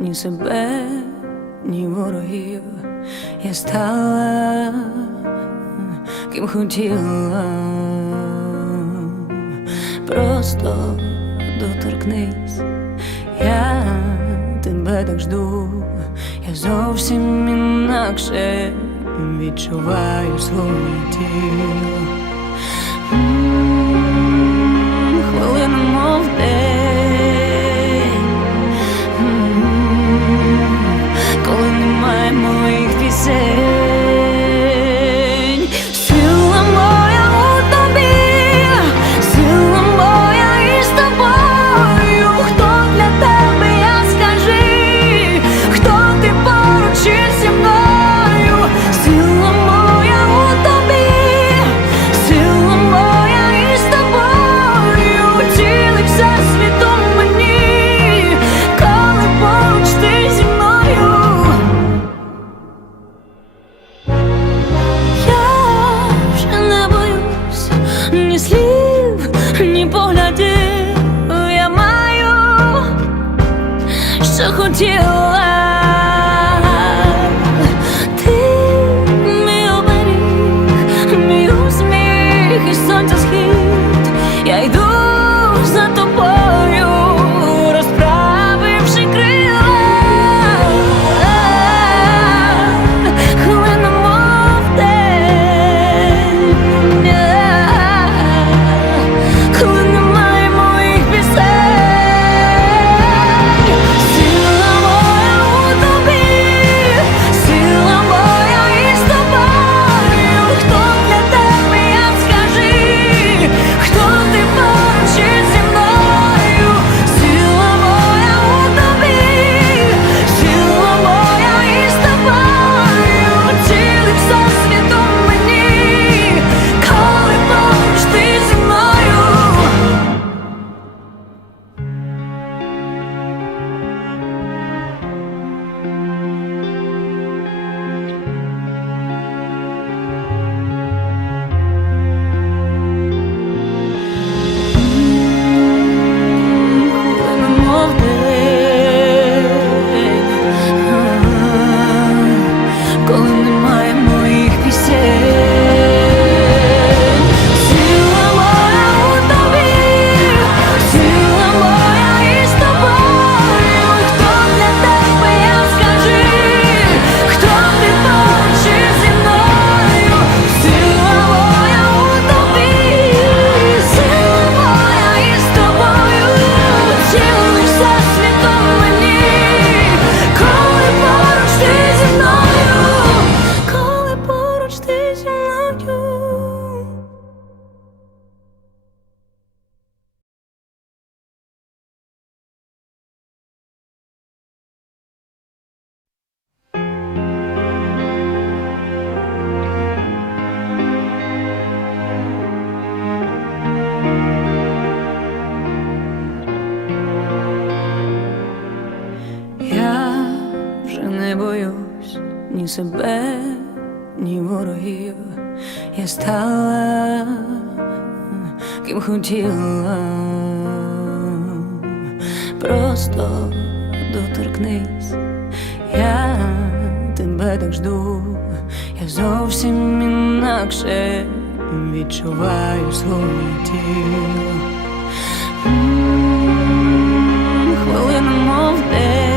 ні себе, ні ворогів. Я стала ким хотіла, просто доторкнись, я тебе так жду, я зовсім інакше відчуваю своє тіло. Хвилина мов те 这后天籁。боюсь ні себе, ні ворогів. Я стала ким хотіла, просто доторкнись, я тебе так жду, я зовсім інакше відчуваю своє тіло. Хвилина мов день